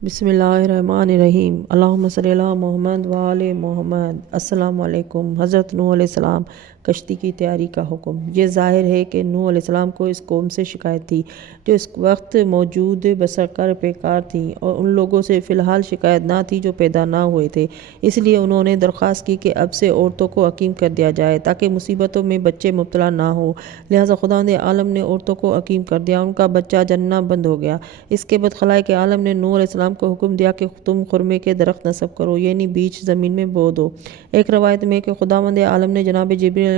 بسم اللہ الرحمن الرحیم اللہم صلی اللہ محمد وآل محمد۔ السلام علیکم۔ حضرت نوح علیہ السلام کشتی کی تیاری کا حکم۔ یہ ظاہر ہے کہ نوح علیہ السلام کو اس قوم سے شکایت تھی جو اس وقت موجود بسکر پیکار تھیں، اور ان لوگوں سے فی الحال شکایت نہ تھی جو پیدا نہ ہوئے تھے۔ اس لیے انہوں نے درخواست کی کہ اب سے عورتوں کو حکیم کر دیا جائے تاکہ مصیبتوں میں بچے مبتلا نہ ہوں۔ لہٰذا خداوند عالم نے عورتوں کو حکیم کر دیا، ان کا بچہ جننا بند ہو گیا۔ اس کے بعد خالق عالم نے نوح علیہ السلام کو حکم دیا کہ تم خرمے کے درخت نصب کرو، یعنی بیج زمین میں بو دو۔ ایک روایت میں کہ خداوند عالم نے جناب جبرائیل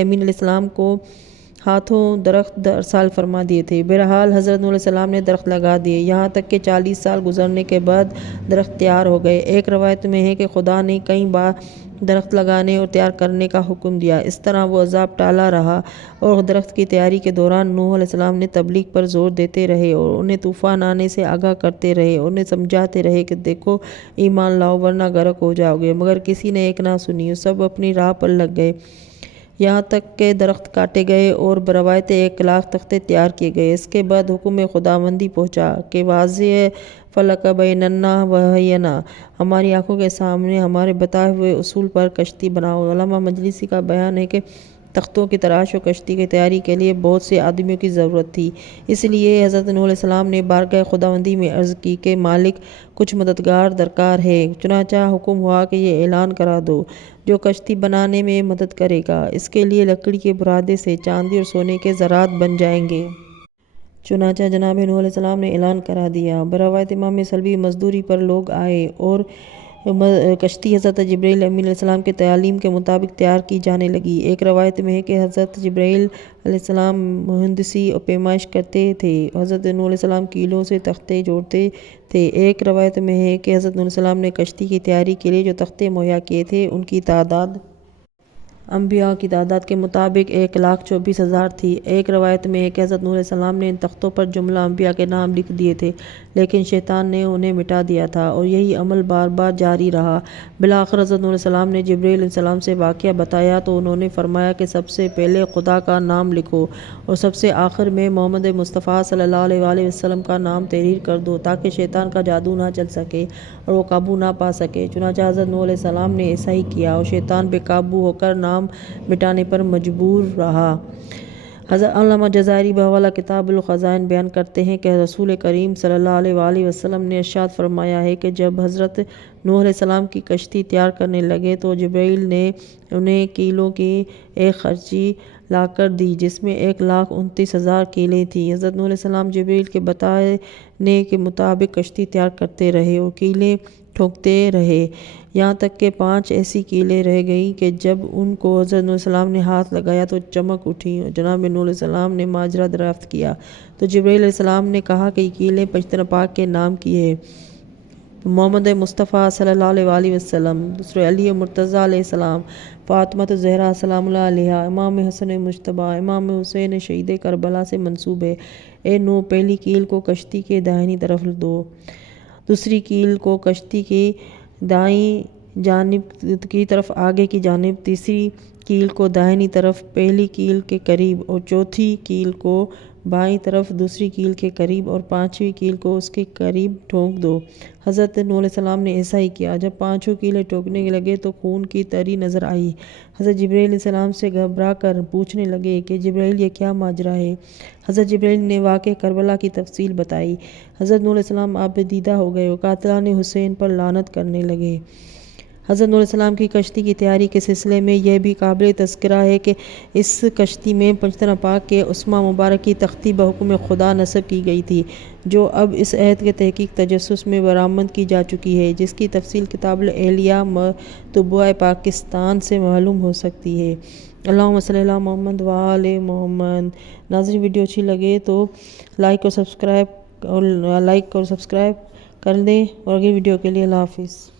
امین علیہ السلام کو ہاتھوں درخت ارسال فرما دیے تھے۔ بہرحال حضرت نوح علیہ السلام نے درخت لگا دیے، یہاں تک کہ 40 سال گزرنے کے بعد درخت تیار ہو گئے۔ ایک روایت میں ہے کہ خدا نے کئی بار درخت لگانے اور تیار کرنے کا حکم دیا، اس طرح وہ عذاب ٹالا رہا، اور درخت کی تیاری کے دوران نوح علیہ السلام نے تبلیغ پر زور دیتے رہے اور انہیں طوفان آنے سے آگاہ کرتے رہے، انہیں سمجھاتے رہے کہ دیکھو ایمان لاؤ ورنہ غرق ہو جاؤ گے، مگر کسی نے ایک نہ سنی، سب اپنی راہ پر لگ گئے، یہاں تک کہ درخت کاٹے گئے اور بروایت 1,00,000 تختے تیار کیے گئے۔ اس کے بعد حکم خداوندی پہنچا کہ واضح فلک بیننا وحینا، ہماری آنکھوں کے سامنے ہمارے بتائے ہوئے اصول پر کشتی بناؤ۔ علامہ مجلسی کا بیان ہے کہ تختوں کی تراش اور کشتی کی تیاری کے لیے بہت سے آدمیوں کی ضرورت تھی، اس لیے حضرت نوح علیہ السلام نے بارگاہ خداوندی میں عرض کی کہ مالک، کچھ مددگار درکار ہے۔ چنانچہ حکم ہوا کہ یہ اعلان کرا دو، جو کشتی بنانے میں مدد کرے گا، اس کے لیے لکڑی کے برادے سے چاندی اور سونے کے زرات بن جائیں گے۔ چنانچہ جناب نوح علیہ السلام نے اعلان کرا دیا۔ بروایت امام سلبی مزدوری پر لوگ آئے اور کشتی حضرت جبرائیل امین علیہ السلام کی تعلیم کے مطابق تیار کی جانے لگی۔ ایک روایت میں ہے کہ حضرت جبرائیل علیہ السلام مہندسی اور پیمائش کرتے تھے، حضرت نوح علیہ السلام کیلوں سے تختے جوڑتے تھے۔ ایک روایت میں ہے کہ حضرت نوح علیہ السلام نے کشتی کی تیاری کے لیے جو تختے مہیا کیے تھے، ان کی تعداد انبیاء کی تعداد کے مطابق 1,24,000 تھی۔ ایک روایت میں ہے کہ حضرت نوح علیہ السلام نے ان تختوں پر جملہ انبیاء کے نام لکھ دیے تھے، لیکن شیطان نے انہیں مٹا دیا تھا، اور یہی عمل بار بار جاری رہا۔ بالآخر حضرت نوح علیہ السلام نے جبرائیل علیہ السلام سے واقعہ بتایا تو انہوں نے فرمایا کہ سب سے پہلے خدا کا نام لکھو، اور سب سے آخر میں محمد مصطفیٰ صلی اللہ علیہ وآلہ وسلم کا نام تحریر کر دو، تاکہ شیطان کا جادو نہ چل سکے اور وہ قابو نہ پا سکے۔ چنانچہ حضرت نوح علیہ السلام نے ایسا ہی کیا، اور شیطان بے قابو ہو کر نام مٹانے پر مجبور رہا۔ حضرت علامہ جزائری بحوالہ کتاب الخزائن بیان کرتے ہیں کہ رسول کریم صلی اللہ علیہ وآلہ وسلم نے ارشاد فرمایا ہے کہ جب حضرت نوح علیہ السلام کی کشتی تیار کرنے لگے تو جبرائیل نے انہیں کیلوں کی ایک خرچی لا کر دی، جس میں 1,29,000 کیلیں تھیں۔ حضرت نوح علیہ السلام جبرائیل کے بتانے کے مطابق کشتی تیار کرتے رہے اور کیلیں ٹھوکتے رہے، یہاں تک کہ 5 ایسی کیلیں رہ گئیں کہ جب ان کو حضرت نوح علیہ السلام نے ہاتھ لگایا تو چمک اٹھیں۔ جناب نوح علیہ السلام نے ماجرا دریافت کیا تو جبرائیل علیہ السلام نے کہا کہ یہ کیلیں پنجتن پاک کے نام کی ہیں، محمد مصطفیٰ صلی اللہ علیہ وآلہ وسلم، دوسرے علی مرتضیٰ علیہ السلام، فاطمہ الزہرا سلام اللہ علیہا، امام حسن مجتبیٰ، امام حسین شہید کربلا سے منسوب ہے۔ اے نوح، پہلی کیل کو کشتی کے داہنی طرف دو، دوسری کیل کو کشتی کی دائیں جانب کی طرف آگے کی جانب، تیسری کیل کو داہنی طرف پہلی کیل کے قریب، اور چوتھی کیل کو بائیں طرف دوسری کیل کے قریب، اور 5ویں کیل کو اس کے قریب ٹھونک دو۔ حضرت نوح علیہ السلام نے ایسا ہی کیا۔ جب 5 کیلیں ٹھوکنے لگے تو خون کی تری نظر آئی۔ حضرت جبرائیل علیہ السلام سے گھبرا کر پوچھنے لگے کہ جبرائیل، یہ کیا ماجرا ہے؟ حضرت جبرائیل نے واقعہ کربلا کی تفصیل بتائی۔ حضرت نوح علیہ السلام آپ دیدہ ہو گئے اور قاتلان حسین پر لعنت کرنے لگے۔ حضرت نوح علیہ السلام کی کشتی کی تیاری کے سلسلے میں یہ بھی قابل تذکرہ ہے کہ اس کشتی میں پنجتن پاک کے عصمہ مبارک کی تختی بحکم خدا نصب کی گئی تھی، جو اب اس عہد کے تحقیق تجسس میں برآمد کی جا چکی ہے، جس کی تفصیل کتاب الاحیاء مطبوعہ پاکستان سے معلوم ہو سکتی ہے۔ اللہم صلی اللہ محمد وآل محمد۔ ناظرین، ویڈیو اچھی لگے تو لائک اور سبسکرائب کر دیں، اور اگلی ویڈیو کے لیے اللہ حافظ۔